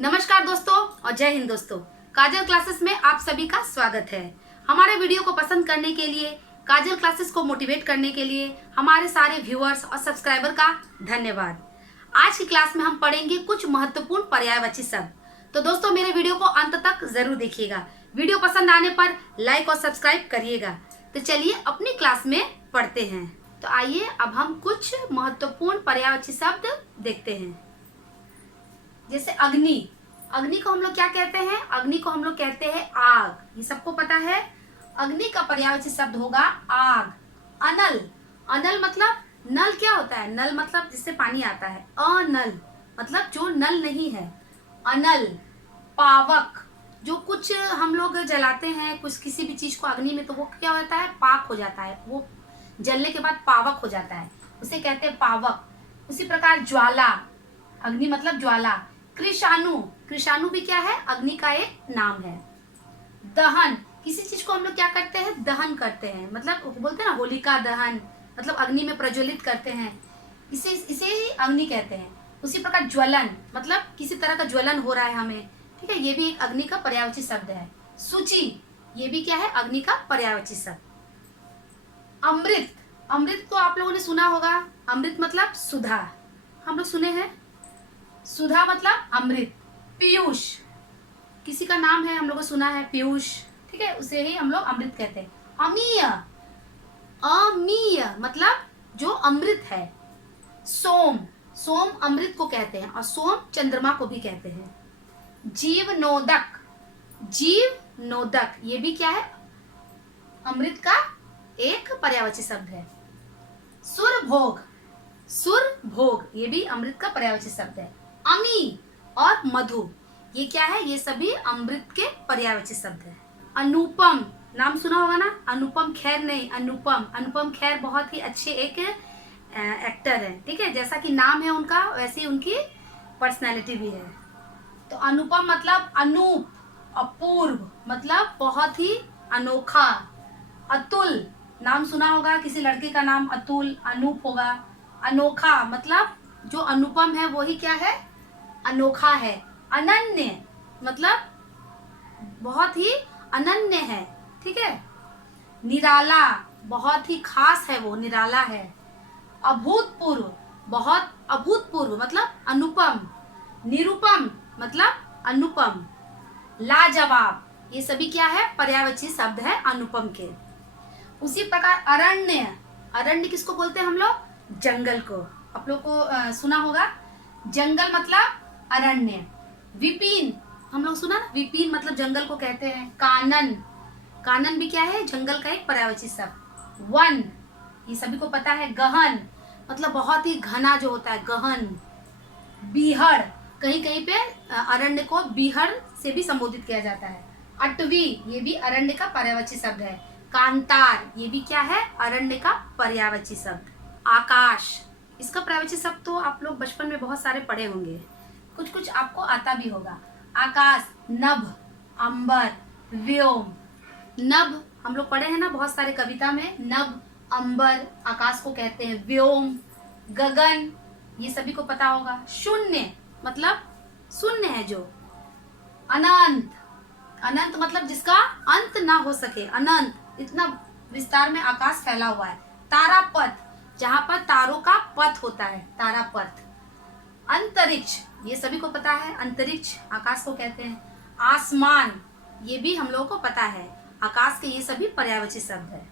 नमस्कार दोस्तों और जय हिंद दोस्तों। काजल क्लासेस में आप सभी का स्वागत है। हमारे वीडियो को पसंद करने के लिए, काजल क्लासेस को मोटिवेट करने के लिए हमारे सारे व्यूअर्स और सब्सक्राइबर का धन्यवाद। आज की क्लास में हम पढ़ेंगे कुछ महत्वपूर्ण पर्यायवाची शब्द। तो दोस्तों मेरे वीडियो को अंत तक जरूर देखिएगा। वीडियो पसंद आने पर लाइक और सब्सक्राइब करिएगा। तो चलिए अपनी क्लास में पढ़ते हैं। तो आइए अब हम कुछ महत्वपूर्ण पर्यायवाची शब्द देखते हैं। जैसे अग्नि। अग्नि को हम लोग क्या कहते हैं? अग्नि को हम लोग कहते हैं आग। ये सबको पता है। अग्नि का पर्यायवाची शब्द होगा आग। अनल। अनल मतलब नल क्या होता है? नल मतलब जिससे पानी आता है। अनल मतलब जो नल नहीं है। अनल। पावक, जो कुछ हम लोग जलाते हैं कुछ किसी भी चीज को अग्नि में, तो वो क्या होता है? पाक हो जाता है। वो जलने के बाद पावक हो जाता है, उसे कहते हैं पावक। उसी प्रकार ज्वाला। अग्नि मतलब ज्वाला। कृषाणु। कृषाणु भी क्या है? अग्नि का एक नाम है। दहन। किसी चीज को हम लोग क्या करते हैं? दहन करते हैं। मतलब बोलते हैं ना होलिका दहन, मतलब अग्नि में प्रज्वलित करते हैं। इसे ही अग्नि कहते हैं। उसी प्रकार ज्वलन, मतलब किसी तरह का ज्वलन हो रहा है हमें, ठीक है, ये भी एक अग्नि का पर्यायवाची शब्द है। सूची, ये भी क्या है? अग्नि का पर्यायवाची शब्द। अमृत। अमृत को आप लोगों ने सुना होगा। अमृत मतलब सुधा, हम लोग सुने हैं। सुधा मतलब अमृत। पीयूष, किसी का नाम है, हम लोगों ने सुना है पीयूष, ठीक है, उसे ही हम लोग अमृत कहते हैं। अमीय। अमीय मतलब जो अमृत है। सोम। सोम अमृत को कहते हैं और सोम चंद्रमा को भी कहते हैं। जीवनोदक। जीवनोदक ये भी क्या है? अमृत का एक पर्यायवाची शब्द है। सुरभोग। सुरभोग ये भी अमृत का पर्यायवाची शब्द है। अमी और मधु ये क्या है? ये सभी अमृत के पर्यायवाची शब्द है। अनुपम, नाम सुना होगा ना? अनुपम खेर नहीं, अनुपम। अनुपम खेर बहुत ही अच्छे एक एक्टर है, ठीक है। जैसा कि नाम है उनका वैसे ही उनकी पर्सनैलिटी भी है। तो अनुपम मतलब अनूप। अपूर्व मतलब बहुत ही अनोखा। अतुल, नाम सुना होगा, किसी लड़के का नाम अतुल, अनूप होगा। अनोखा मतलब जो अनुपम है वही क्या है? अनोखा है। अनन्य मतलब बहुत ही अनन्य है, ठीक है। निराला, बहुत ही खास है, वो निराला है। अभूतपूर्व, बहुत अभूतपूर्व मतलब अनुपम। निरुपम मतलब अनुपम। लाजवाब, ये सभी क्या है? पर्यायवाची शब्द है अनुपम के। उसी प्रकार अरण्य। अरण्य किसको बोलते हैं हम लोग? जंगल को। आप लोग को सुना होगा, जंगल मतलब अरण्य। विपिन, हम लोग सुना ना, विपिन मतलब जंगल को कहते हैं। कानन। कानन भी क्या है? जंगल का एक पर्यायवाची शब्द। वन, ये सभी को पता है। गहन मतलब बहुत ही घना जो होता है, गहन। बीहड़, कहीं कहीं पे अरण्य को बीहड़ से भी संबोधित किया जाता है। अटवी, ये भी अरण्य का पर्यायवाची शब्द है। कांतार, ये भी क्या है? अरण्य का पर्यायवाची शब्द। आकाश, इसका पर्यायवाची शब्द तो आप लोग बचपन में बहुत सारे पढ़े होंगे, कुछ कुछ आपको आता भी होगा। आकाश, नभ, अंबर, व्योम। नभ हम लोग पढ़े हैं ना बहुत सारे कविता में। नभ, अंबर आकाश को कहते हैं। व्योम, गगन, ये सभी को पता होगा। शून्य मतलब शून्य है जो। अनंत, अनंत मतलब जिसका अंत ना हो सके। अनंत, इतना विस्तार में आकाश फैला हुआ है। तारापथ, जहां पर तारों का पथ होता है, तारापथ। अंतरिक्ष, ये सभी को पता है, अंतरिक्ष आकाश को कहते हैं। आसमान, ये भी हम लोगों को पता है, आकाश के ये सभी पर्यायवाची शब्द है।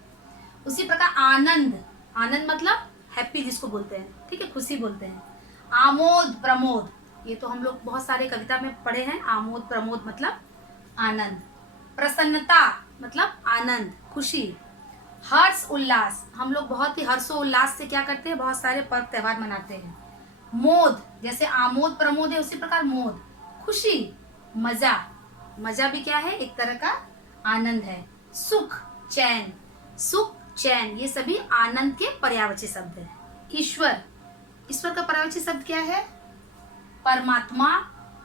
उसी प्रकार आनंद। आनंद मतलब हैप्पी जिसको बोलते हैं, ठीक है, खुशी बोलते हैं। आमोद प्रमोद, ये तो हम लोग बहुत सारे कविता में पढ़े हैं। आमोद प्रमोद मतलब आनंद। प्रसन्नता मतलब आनंद, खुशी। हर्ष उल्लास, हम लोग बहुत ही हर्षोल्लास से क्या करते हैं? बहुत सारे पर्व त्योहार मनाते हैं। मोद, जैसे आमोद प्रमोद है उसी प्रकार मोद, खुशी, मजा। मजा भी क्या है? एक तरह का आनंद है। सुख, चैन। सुख, चैन ये सभी आनंद के पर्यायवाची शब्द है। ईश्वर, ईश्वर का पर्यायवाची शब्द क्या है? परमात्मा,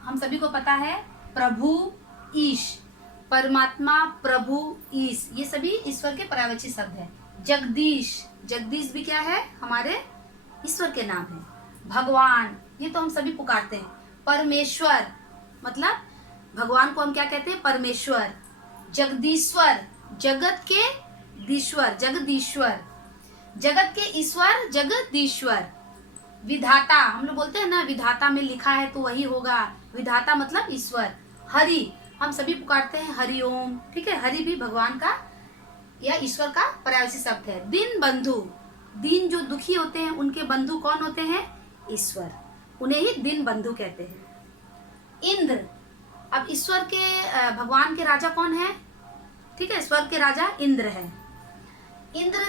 हम सभी को पता है। प्रभु, ईश, परमात्मा, प्रभु, ईश, ये सभी ईश्वर के पर्यायवाची शब्द है। जगदीश, जगदीश भी क्या है? हमारे ईश्वर के नाम है। भगवान, ये तो हम सभी पुकारते हैं। परमेश्वर, मतलब भगवान को हम क्या कहते हैं? परमेश्वर। जगदीश्वर, जगत के दीश्वर, जगदीश्वर, जगत के ईश्वर, जगदीश्वर। विधाता, हम लोग बोलते हैं ना विधाता में लिखा है तो वही होगा, विधाता मतलब ईश्वर। हरि, हम सभी पुकारते हैं हरिओम, ठीक है। हरि भी भगवान का या ईश्वर का पर्यायवाची शब्द है। दीन बंधु, दीन जो दुखी होते हैं उनके बंधु कौन होते हैं? ईश्वर, उन्हें ही दीन बंधु कहते हैं। इंद्र, अब ईश्वर के भगवान के राजा कौन है? ठीक है, स्वर्ग के राजा इंद्र है। इंद्र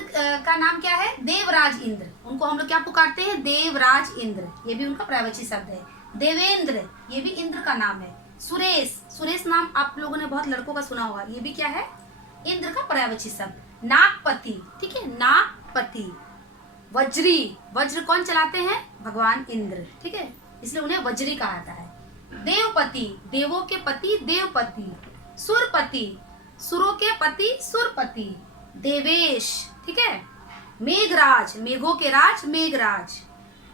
का नाम क्या है? देवराज इंद्र। उनको हम लोग क्या पुकारते हैं? देवराज इंद्र, ये भी उनका पर्यायवाची शब्द है। देवेंद्र, ये भी इंद्र का नाम है। सुरेश, सुरेश नाम आप लोगों ने बहुत लड़कों का सुना होगा, ये भी क्या है? इंद्र का पर्यायवाची शब्द। नागपति, ठीक है, नागपति। वज्री, वज्र कौन चलाते हैं? भगवान इंद्र, ठीक है, इसलिए उन्हें वज्री कहा जाता है। देवपति, देवों के पति देवपति। सुरपति, सुरों के पति सुरपति। देवेश, ठीक है। मेघराज, मेघों के राज मेघराज।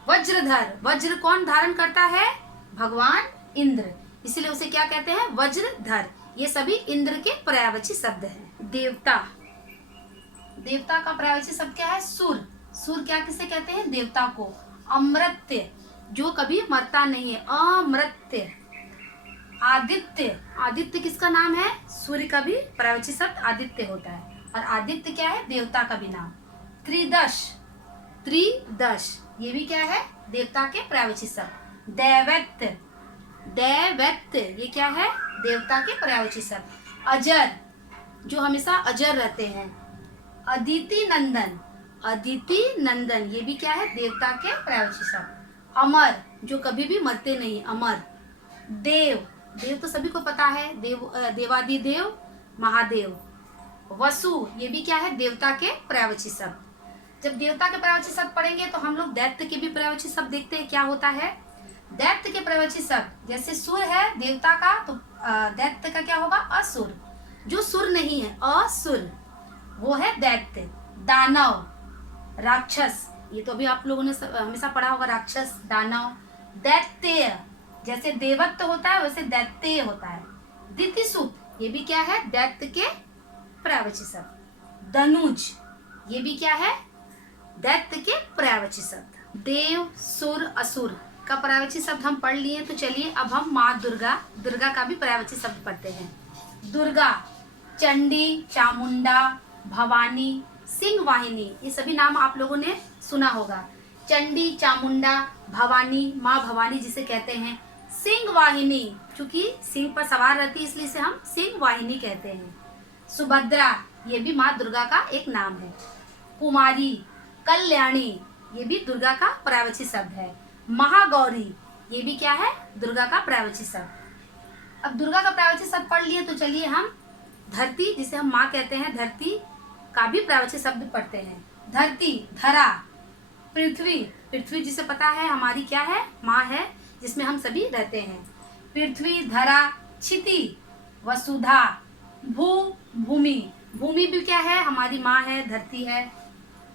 वज्रधर, वज्र कौन धारण करता है? भगवान इंद्र, इसलिए उसे क्या कहते हैं? वज्रधर। ये सभी इंद्र के पर्यायवाची शब्द हैं। देवता, देवता का पर्यायवाची शब्द क्या है? सुर। सुर क्या किसे कहते हैं? देवता को। अमृत्य, जो कभी मरता नहीं है, अमृत्य। आदित्य, आदित्य किसका नाम है? सूर्य का भी पर्यायवाची शब्द आदित्य होता है, और आदित्य क्या है? देवता का भी नाम। त्रिदश, त्रिदश, ये भी क्या है? देवता के पर्यायवाची शब्द। दैवत्य, दैवत्य, ये क्या है? देवता के पर्यायवाची शब्द। अजर, जो हमेशा अजर रहते हैं। अदिति नंदन, अदिति नंदन, ये भी क्या है? देवता के पर्यायवाची शब्द। अमर, जो कभी भी मरते नहीं, अमर। देव, देव तो सभी को पता है, देव देवादिदेव महादेव। वसु, ये भी क्या है? देवता के पर्यायवाची शब्द। जब देवता के पर्यायवाची शब्द पढ़ेंगे तो हम लोग दैत्य के भी पर्यायवाची शब्द देखते हैं, क्या होता है? दैत्य के पर्यायवाची शब्द, जैसे सुर है देवता का, तो दैत्य का क्या होगा? असुर। जो सुर नहीं है, असुर, वो है दैत्य। दानव, राक्षस, ये तो अभी आप लोगों ने हमेशा पढ़ा होगा, राक्षस, दानव। दैत्य, जैसे देवत्व होता है वैसे दैत्य होता है। दितिसुत, ये भी क्या है? दैत्य के पर्यायवाची शब्द। दनुज, ये भी क्या है? दैत्य के पर्यायवाची शब्द। देव, सुर, असुर का पर्यायवाची शब्द हम पढ़ लिए, तो चलिए अब हम माँ दुर्गा, दुर्गा का भी पर्यायवाची शब्द पढ़ते हैं। दुर्गा, चंडी, चामुंडा, भवानी, सिंह वाहिनी, ये सभी नाम आप लोगों ने सुना होगा। चंडी, चामुंडा, भवानी, माँ भवानी जिसे कहते हैं। सिंह वाहिनी, चूंकि सिंह पर सवार रहती है इसलिए इसे हम सिंह वाहिनी कहते हैं। सुभद्रा, ये भी माँ दुर्गा का एक नाम है। कुमारी, कल्याणी, ये भी दुर्गा का पर्यायवाची शब्द है। महागौरी, ये भी क्या है? दुर्गा का पर्यायवाची शब्द। अब दुर्गा का पर्यायवाची शब्द पढ़ लिए, तो चलिए हम धरती, जिसे हम माँ कहते हैं, धरती का भी पर्यायवाची शब्द पढ़ते हैं। धरती, धरा। पृथ्वी, पृथ्वी जिसे पता है हमारी क्या है? माँ है, जिसमें हम सभी रहते हैं। पृथ्वी, धरा। क्षिति, वसुधा। भू, भूमि, भूमि भी क्या है? हमारी माँ है, धरती है।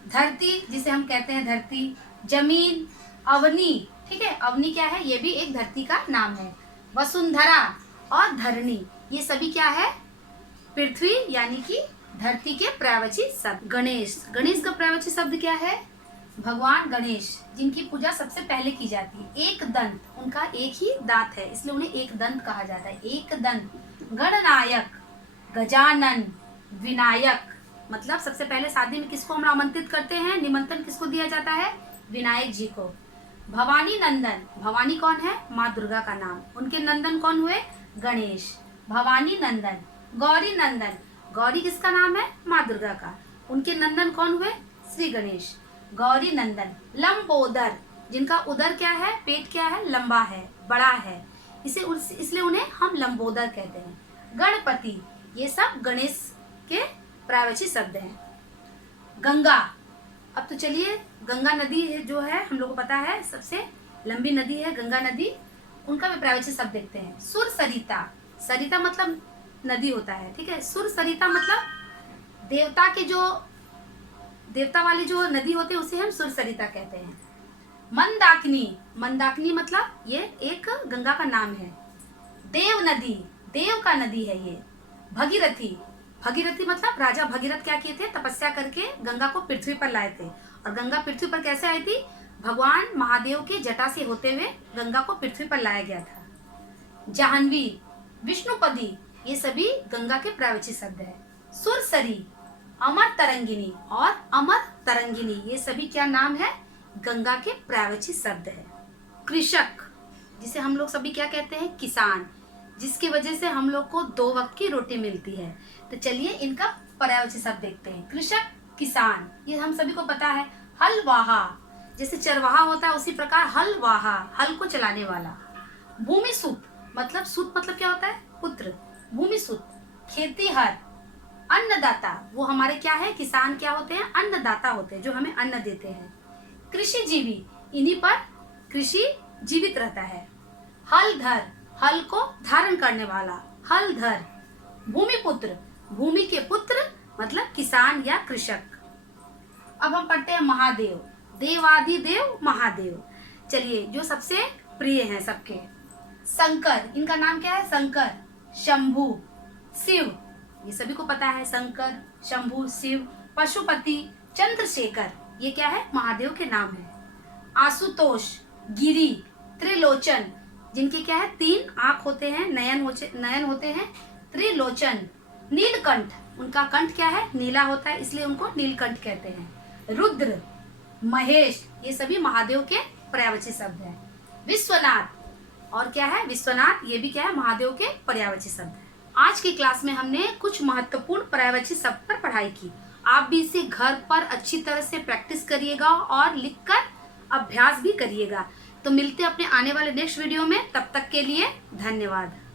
धरती, जिसे हम कहते हैं धरती। जमीन, अवनी, ठीक है, अवनी क्या है? ये भी एक धरती का नाम है। वसुंधरा और धरणी, ये सभी क्या है? पृथ्वी यानी कि धरती के पर्यायवाची शब्द। गणेश, गणेश का पर्यायवाची शब्द क्या है? भगवान गणेश, जिनकी पूजा सबसे पहले की जाती है। एक दंत, उनका एक ही दांत है इसलिए उन्हें एक दंत कहा जाता है। एक दंत। गणनायक, गजानन, विनायक, मतलब सबसे पहले शादी में किसको हम आमंत्रित करते हैं? निमंत्रण किसको दिया जाता है? विनायक जी को। भवानी नंदन, भवानी कौन है? माँ दुर्गा का नाम। उनके नंदन कौन हुए? गणेश। भवानी नंदन। गौरी नंदन, गौरी किसका नाम है? माँ दुर्गा का। उनके नंदन कौन हुए? श्री गणेश। गौरी नंदन। लंबोदर, जिनका उदर क्या है? पेट क्या है? लंबा है, बड़ा है, इसलिए उन्हें हम लंबोदर कहते हैं। गणपति, ये सब गणेश के पर्यायवाची शब्द हैं। गंगा, अब तो चलिए गंगा नदी जो है हम लोग को पता है सबसे लंबी नदी है गंगा नदी, उनका भी पर्यायवाची शब्द देखते हैं। सुर सरिता, सरिता मतलब नदी होता है, ठीक है। सुर सरिता मतलब देवता के जो देवता वाली जो नदी होती है उसे हम सुर सरिता कहते हैं। मंदाकिनी, मंदाकिनी मतलब ये एक गंगा का नाम है। देव नदी, देव का नदी है ये। भगीरथी, भगीरथी मतलब राजा भगीरथ क्या किए थे, तपस्या करके गंगा को पृथ्वी पर लाए थे। और गंगा पृथ्वी पर कैसे आई थी, भगवान महादेव के जटा से होते हुए गंगा को पृथ्वी पर लाया गया था। जाह्नवी, विष्णुपदी, ये सभी गंगा के पर्यायवाची शब्द है। सुरसरी, अमर तरंगिनी और अमर तरंगिनी, ये सभी क्या नाम है, गंगा के पर्यायवाची शब्द है। कृषक, जिसे हम लोग सभी क्या कहते हैं, किसान, जिसकी वजह से हम लोग को 2 वक्त की रोटी मिलती है। तो चलिए इनका पर्यायवाची शब्द देखते हैं। कृषक, किसान, ये हम सभी को पता है। हलवाहा, जैसे चरवाहा होता है उसी प्रकार हलवाहा, हल को चलाने वाला। भूमिसुत, मतलब सूत मतलब क्या होता है, पुत्र। भूमिसुत, खेतीहर। अन्नदाता, वो हमारे क्या है, किसान क्या होते हैं, अन्नदाता होते हैं, जो हमें अन्न देते हैं। कृषिजीवी, इन्हीं पर कृषि जीवित रहता है। हलधर, हल को धारण करने वाला, हलधर। भूमिपुत्र, भूमि के पुत्र मतलब किसान या कृषक। अब हम पढ़ते हैं महादेव, देवादि देव महादेव। चलिए जो सबसे प्रिय हैं सबके, शंकर, इनका नाम क्या है, शंकर, शंभु, शिव, ये सभी को पता है, शंकर, शंभु, शिव। पशुपति, चंद्रशेखर, ये क्या है, महादेव के नाम है। आशुतोष, गिरी, त्रिलोचन, जिनके क्या है, 3 आंख होते हैं, नयन होते हैं, त्रिलोचन। नीलकंठ, उनका कंठ क्या है, नीला होता है, इसलिए उनको नीलकंठ कहते हैं। रुद्र, महेश, ये सभी महादेव के पर्यायवाची शब्द हैं। विश्वनाथ, और क्या है, विश्वनाथ, ये भी क्या है, महादेव के पर्यायवाची शब्द है। आज की क्लास में हमने कुछ महत्वपूर्ण पर्यायवाची शब्द पर पढ़ाई की। आप भी इसे घर पर अच्छी तरह से प्रैक्टिस करिएगा और लिखकर अभ्यास भी करिएगा। तो मिलते हैं अपने आने वाले नेक्स्ट वीडियो में, तब तक के लिए धन्यवाद।